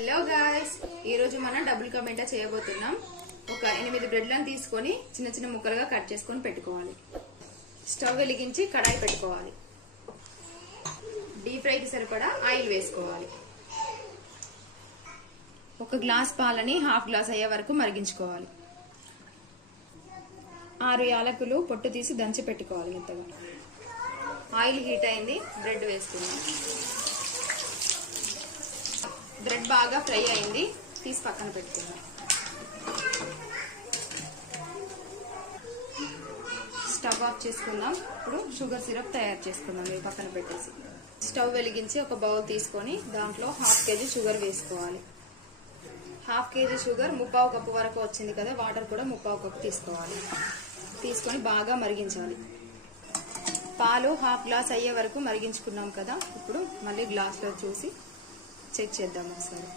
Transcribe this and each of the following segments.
Hello guys, ఈ రోజు మనం డబుల్ కా మీఠా చేయబోతున్నాం. ఒక 8 బ్రెడ్లను తీసుకొని చిన్న చిన్న ముక్కలుగా కట్ చేసుకొని పెట్టుకోవాలి. స్టవ్ వెలిగించి కడాయి పెట్టుకోవాలి. డీప్ ఫ్రైకి సరిపడా ఆయిల్ వేసుకోవాలి. ఒక గ్లాస్ పాలని హాఫ్ గ్లాస్ అయ్యే వరకు మరిగించుకోవాలి. 6 యాలకులు పొట్టు తీసి దంచి పెట్టుకోవాలి మెత్తగా. ఆయిల్ హీట్ అయింది, బ్రెడ్ వేసుకుందాం. బ్రెడ్ బాగా ఫ్రై అయింది, తీసి పక్కన పెట్టుకుందాం. స్టవ్ ఆఫ్ చేసుకుందాం. ఇప్పుడు షుగర్ సిరప్ తయారు చేసుకుందాం. ఇవి పక్కన పెట్టేసి స్టవ్ వెలిగించి ఒక బౌల్ తీసుకొని దాంట్లో 1/2 kg షుగర్ వేసుకోవాలి. 1/2 kg షుగర్ 1/4 కప్పు వరకు వచ్చింది కదా, వాటర్ కూడా 1/4 కప్పు తీసుకోవాలి. తీసుకొని బాగా మరిగించాలి. పాలు 1/2 గ్లాస్ అయ్యే వరకు మరిగించుకున్నాం కదా, ఇప్పుడు మళ్ళీ గ్లాస్లో చూసి చెక్ చేద్దాం ఒకసారి.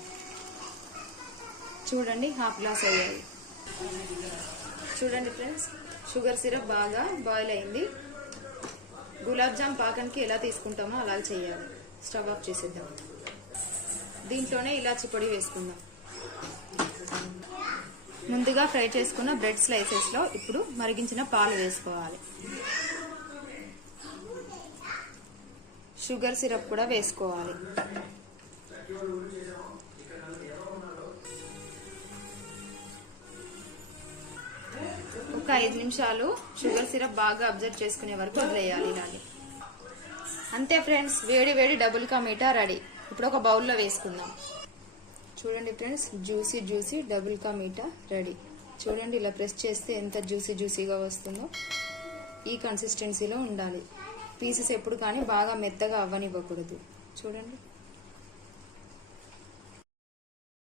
చూడండి, 1/2 గ్లాస్ అయ్యాయి. చూడండి ఫ్రెండ్స్, షుగర్ సిరప్ బాగా బాయిల్ అయింది. గులాబ్ జామ్ పాకానికి ఎలా తీసుకుంటామో అలా చేయాలి. స్టవ్ ఆఫ్ చేసేద్దాం. దీంట్లోనే ఇలాచి పొడి వేసుకుందాం. ముందుగా ఫ్రై చేసుకున్న బ్రెడ్ స్లైసెస్ లో ఇప్పుడు మరిగించిన పాలు వేసుకోవాలి. షుగర్ సిరప్ కూడా వేసుకోవాలి. ఒక 5 నిమిషాలు షుగర్ సిరప్ బాగా అబ్జర్వ్ చేసుకునే వరకు వదిలేయాలి. ఇలాగే అంతే ఫ్రెండ్స్, వేడి వేడి డబుల్ కా మీఠా రెడీ. ఇప్పుడు ఒక బౌల్లో వేసుకుందాం. చూడండి friends, juicy juicy double ka meetha ready. చూడండి, ఇలా ప్రెస్ చేస్తే ఎంత జ్యూసీ జ్యూసీగా వస్తుందో. ఈ కన్సిస్టెన్సీలో ఉండాలి. పీసెస్ ఎప్పుడు కానీ బాగా మెత్తగా అవ్వనివ్వకూడదు. చూడండి.